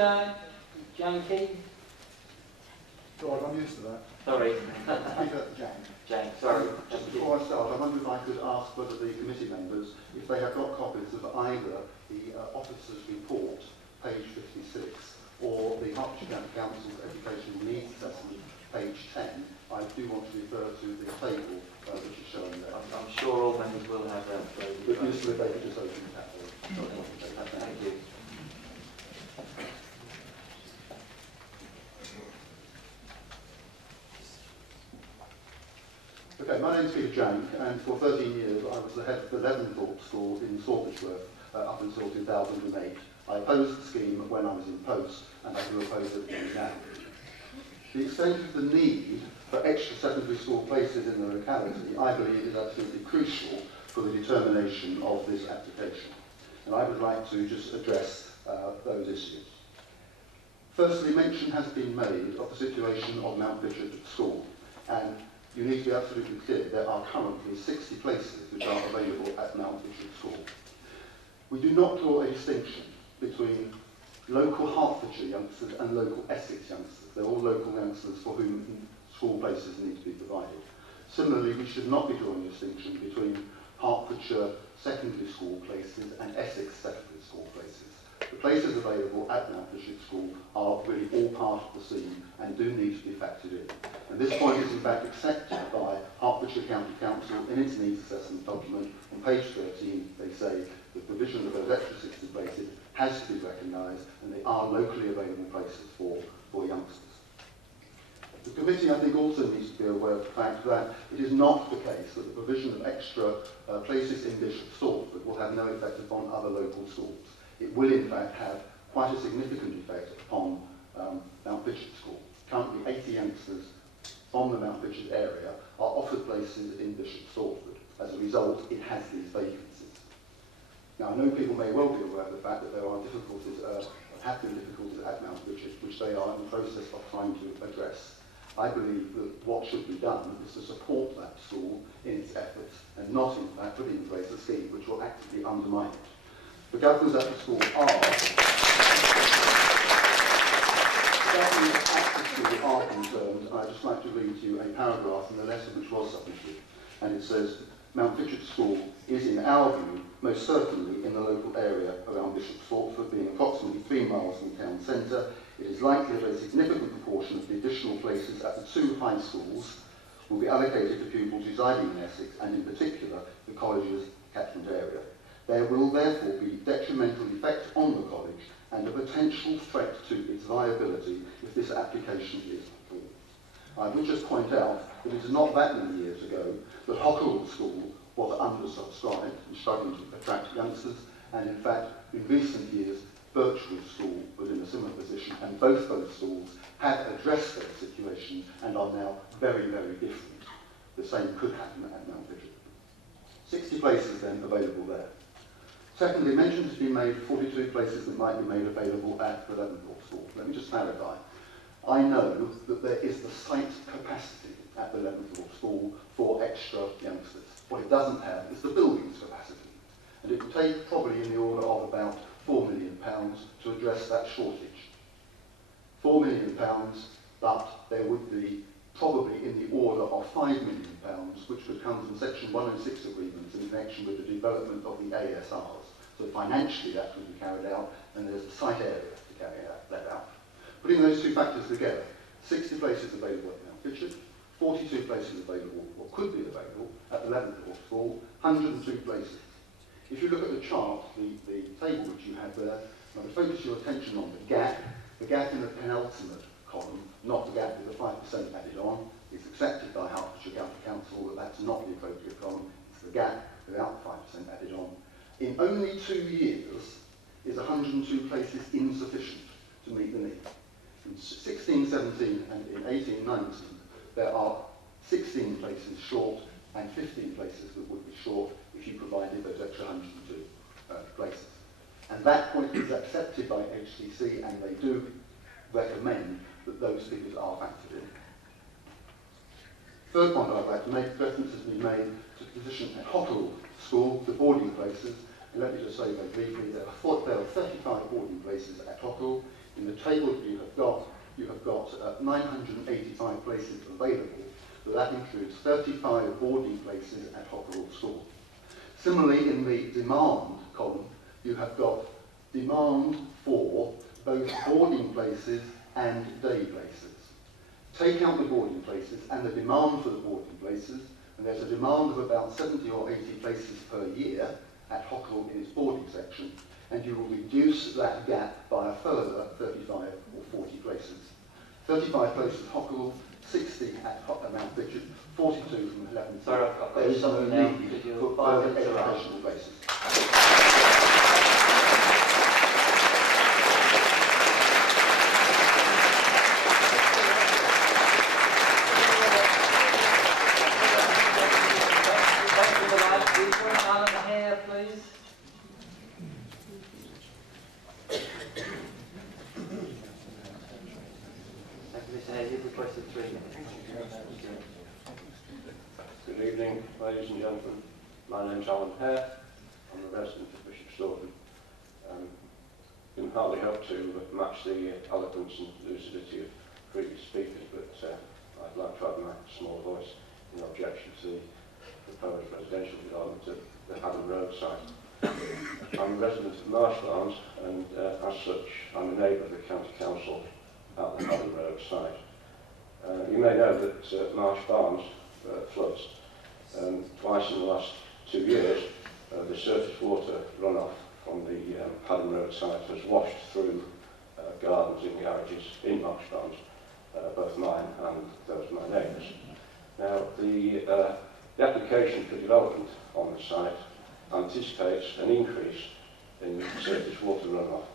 Janky? God, I'm used to that. Sorry. Peter, Jank, sorry. Just before I start, I wonder if I could ask whether the committee members, if they have got copies of either the officer's report, page 56, or the Hertfordshire County Council's Educational Needs Assessment, page 10. I do want to refer to the table which is shown there. I'm sure all members will have that. But useful if they could just open that. Thank you. Okay, my name is Peter Jank, and for 13 years I was the head of the Leaventhorpe School in Stortford up until 2008. I opposed the scheme when I was in post, and I do oppose it again now. The extent of the need for extra secondary school places in the locality, I believe, is absolutely crucial for the determination of this application. And I would like to just address those issues. Firstly, mention has been made of the situation of Mount Bishop School, and you need to be absolutely clear, there are currently 60 places which are available at Mount Bishop School. We do not draw a distinction between local Hertfordshire youngsters and local Essex youngsters. They're all local youngsters for whom school places need to be provided. Similarly, we should not be drawing a distinction between Hertfordshire secondary school places and Essex secondary school places. The places available at Mount Bishop School are really all part of the scene and do need to be factored in. And this point is in fact accepted by Hertfordshire County Council in its needs assessment document. On page 13, they say the provision of those extra 60 places has to be recognised, and they are locally available places for youngsters. The committee, I think, also needs to be aware of the fact that it is not the case that the provision of extra places in Bishop Stortford will have no effect upon other local schools. It will, in fact, have quite a significant effect upon Mount Bishop School. Currently, 80 youngsters from the Mount Bishop area are offered places in Bishop Stortford. As a result, it has these vacancies. Now, I know people may well be aware of the fact that there are difficulties, have been difficulties at Mount Bishop, which they are in the process of trying to address. I believe that what should be done is to support that school in its efforts and not, in fact, put in place a scheme which will actively undermine it. The governors at the school are concerned. I'd just like to read you a paragraph in the letter which was submitted, and it says, Mount Bishop School is, in our view, most certainly in the local area around Bishop Stortford, being approximately 3 miles from the town centre. It is likely that a significant proportion of the additional places at the 2 high schools will be allocated to pupils residing in Essex, and in particular, the college's catchment area. There will therefore be detrimental effect on the college and a potential threat to its viability if this application is approved. I would just point out that it is not that many years ago that Hockerwood School was undersubscribed and struggling to attract youngsters, and in fact, in recent years, Birchwood School was in a similar position, and both those schools have addressed their situation and are now very, very different. The same could happen at Mount Bishop. 60 places then available there. Secondly, mention has been made of 42 places that might be made available at the Leaventhorpe School. Let me just clarify. I know that there is the site capacity at the Leaventhorpe School for extra youngsters. What it doesn't have is the buildings capacity. And it would take probably in the order of about £4 million to address that shortage. £4 million, but there would be probably in the order of £5 million, which would come from Section 106 agreements in connection with the development of the ASRs. So financially that would be carried out, and there's a site area to carry that out. Putting those two factors together, 60 places available at Mount Bishop, 42 places available, or could be available, at the Leaventhorpe School, 102 places. If you look at the chart, the table which you have there, I would focus your attention on the gap in the penultimate column, not the gap with the 5% added on. It's accepted by Hertfordshire County Council that that's not the appropriate column. It's the gap without 5% added on. In only 2 years, is 102 places insufficient to meet the need. In 16-17 and in 18-19, there are 16 places short and 15 places that would be short if you provided those extra 102 places. And that point is accepted by HCC, and they do recommend that those figures are factored in. Third point I'd like to make, reference has been made to the position at Hockerwood School, the boarding places. And let me just say very briefly, there are 35 boarding places at Hockerwood. In the table that you have got 985 places available, but that includes 35 boarding places at Hockerall School. Similarly, in the demand column, you have got demand for both boarding places and day places. Take out the boarding places and the demand for the boarding places, and there's a demand of about 70 or 80 places per year at Hockerall in its boarding section, and you will reduce that gap by a further 35 or 40 places. 35 places at Hockerall, 60 at Mount Fitchett, 42 from 11. Sorry, I've got there is no something now. need Could you for buy further it around? educational places. Good evening, ladies and gentlemen. My name's Alan Hare. I'm a resident of Bishop Stortford. You can hardly hope to match the eloquence and lucidity of previous speakers, but I'd like to add my small voice in objection to the proposed residential development at the Haddon Road site. I'm a resident of Marsh Barnes, and as such, I'm a neighbour of the County Council at the Haddon Road site. You may know that Marsh Barnes floods. Twice in the last 2 years, the surface water runoff from the Haddon Road site has washed through gardens and garages in Marsh Barnes, both mine and those of my neighbours. Now, the application for development on the site anticipates an increase in surface water runoff,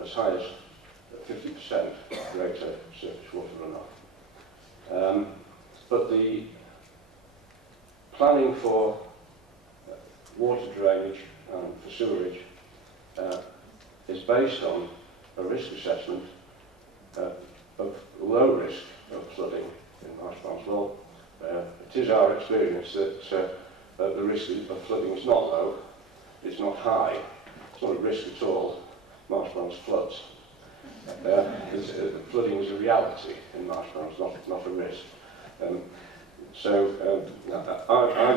as high as 50% greater surface water runoff. But the planning for water drainage and for sewerage is based on a risk assessment of low risk of flooding in Marsh Barnes. Well, it is our experience that the risk of flooding is not low, it's not high, it's not a risk at all. Marsh Barnes floods. Flooding is a reality in Marsh Barnes, not a risk. I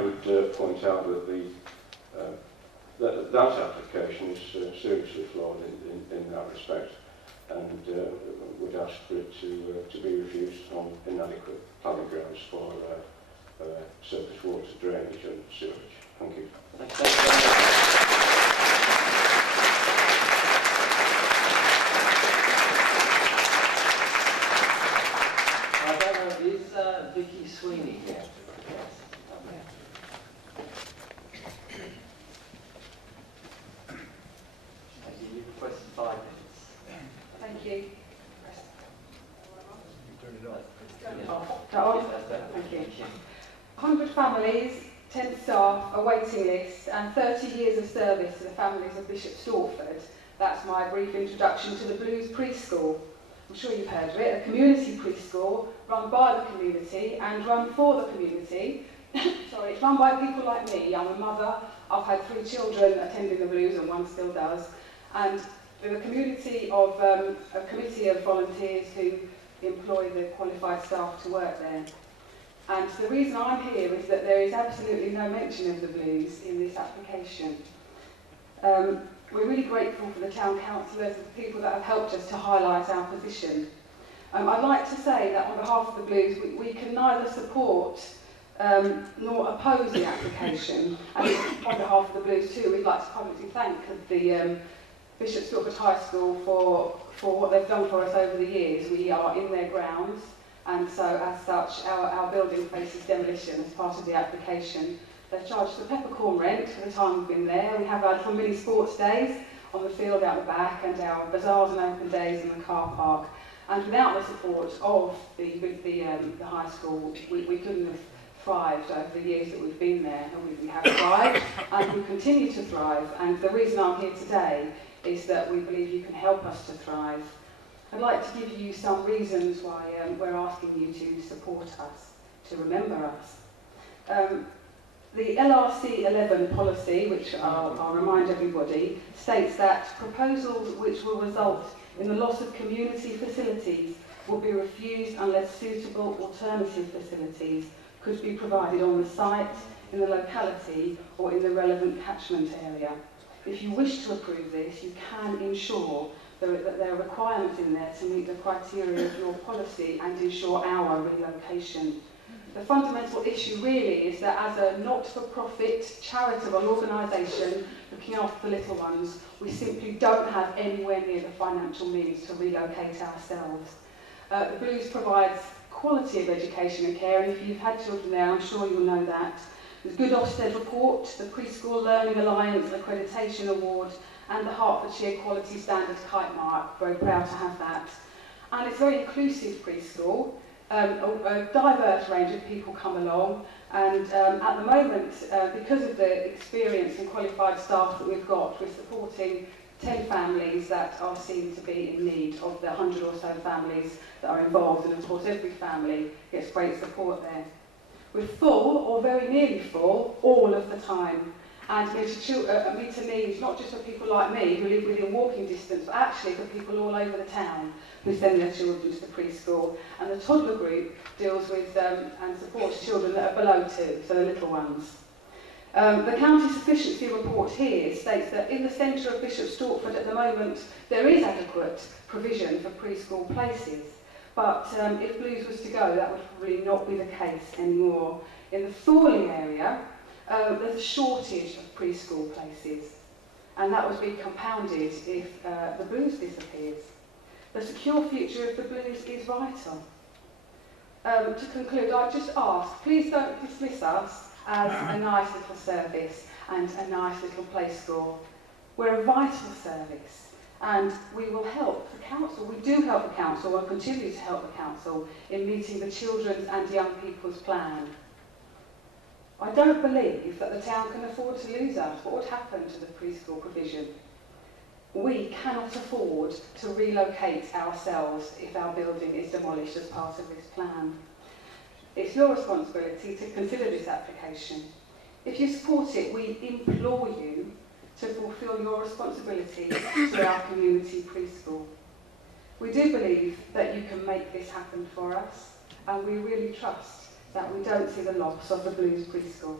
would point out that that application is seriously flawed in that respect, and would ask for it to be refused on inadequate planning grounds for surface water drainage and sewerage. Thank you. Thank you very much. Is Vicky Sweeney here? Yes. Okay. Thank you. You've requested 5 minutes. Thank you. Thank you. 100 families, 10 staff, a waiting list, and 30 years of service to the families of Bishop Stortford. That's my brief introduction to the Blues Preschool. I'm sure you've heard of it, a community preschool run by the community and run for the community. Sorry, it's run by people like me. I'm a mother, I've had 3 children attending the Blues and one still does. And with a community of, a committee of volunteers who employ the qualified staff to work there. And the reason I'm here is that there is absolutely no mention of the Blues in this application. We're really grateful for the town councillors and the people that have helped us to highlight our position. I'd like to say that on behalf of the Blues, we can neither support nor oppose the application. And on behalf of the Blues too, we'd like to publicly thank the Bishop Stortford High School for what they've done for us over the years. We are in their grounds, and so as such, our building faces demolition as part of the application. They've charged the peppercorn rent for the time we've been there. We have had some mini sports days on the field out the back, and our bazaars and open days in the car park. And without the support of the high school, we couldn't have thrived over the years that we've been there. And we have thrived, and we continue to thrive. And the reason I'm here today is that we believe you can help us to thrive. I'd like to give you some reasons why we're asking you to support us, to remember us. The LRC 11 policy, which I'll remind everybody, states that proposals which will result in the loss of community facilities will be refused unless suitable alternative facilities could be provided on the site, in the locality or in the relevant catchment area. If you wish to approve this, you can ensure that there are requirements in there to meet the criteria of your policy and ensure our relocation. The fundamental issue really is that as a not-for-profit charitable organisation looking after the little ones, we simply don't have anywhere near the financial means to relocate ourselves. The Blues provides quality of education and care, and if you've had children there, I'm sure you'll know that. There's Good Ofsted Report, the Preschool Learning Alliance Accreditation Award, and the Hertfordshire Quality Standards Kite Mark. Very proud to have that. And it's a very inclusive preschool. A diverse range of people come along, and at the moment, because of the experienced and qualified staff that we've got, we're supporting 10 families that are seen to be in need of the 100 or so families that are involved, and of course every family gets great support there. We're full, or very nearly full, all of the time, and meet a need not just for people like me who live within walking distance, but actually for people all over the town who send their children to the preschool. And the toddler group deals with and supports children that are below 2, so the little ones. The county sufficiency report here states that in the centre of Bishop Stortford at the moment there is adequate provision for preschool places, but if Blues was to go, that would probably not be the case anymore. In the Thorley area, there's a shortage of preschool places, and that would be compounded if the Blues disappears. The secure future of the Blues is vital. To conclude, I just ask, please don't dismiss us as a nice little service and a nice little play school. We're a vital service, and we will help the council. We do help the council and continue to help the council in meeting the children's and young people's plan. I don't believe that the town can afford to lose us. What would happen to the preschool provision? We cannot afford to relocate ourselves if our building is demolished as part of this plan. It's your responsibility to consider this application. If you support it, we implore you to fulfil your responsibility to our community preschool. We do believe that you can make this happen for us, and we really trust that we don't see the loss of the Blues preschool.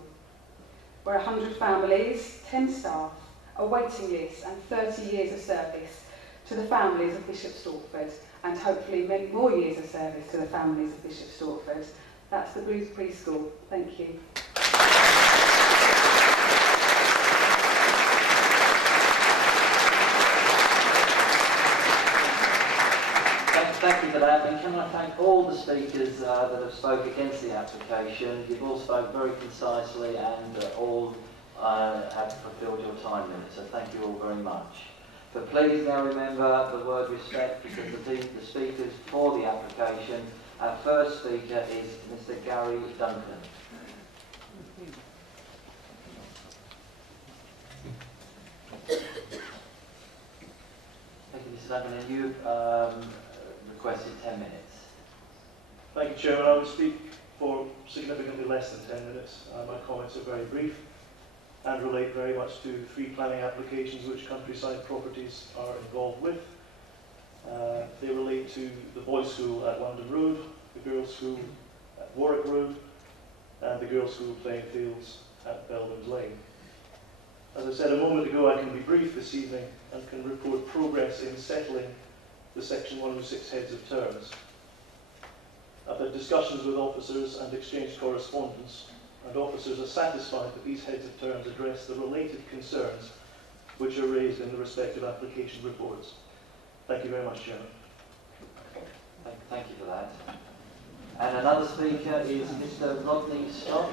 We're 100 families, 10 staff, a waiting list and 30 years of service to the families of Bishop Stortford, and hopefully many more years of service to the families of Bishop Stortford. That's the Blues preschool. Thank you. Thank you for that, and can I thank all the speakers that have spoke against the application. You've all spoke very concisely and all have fulfilled your time limit, so thank you all very much. But please now remember the word respect, because the speakers for the application, our first speaker is Mr. Gary Duncan. Thank you, Mr. Duncan, and you've requested 10 minutes. Thank you, Chairman. I will speak for significantly less than 10 minutes. My comments are very brief and relate very much to 3 planning applications which Countryside Properties are involved with. They relate to the boys' school at London Road, the girls' school at Warwick Road, and the girls' school playing fields at Belden's Lane. As I said a moment ago, I can be brief this evening and can report progress in settling the Section 106 heads of terms. I've had discussions with officers and exchanged correspondence, and officers are satisfied that these heads of terms address the related concerns which are raised in the respective application reports. Thank you very much, Chairman. Thank you for that. And another speaker is Mr. Rodney Scott.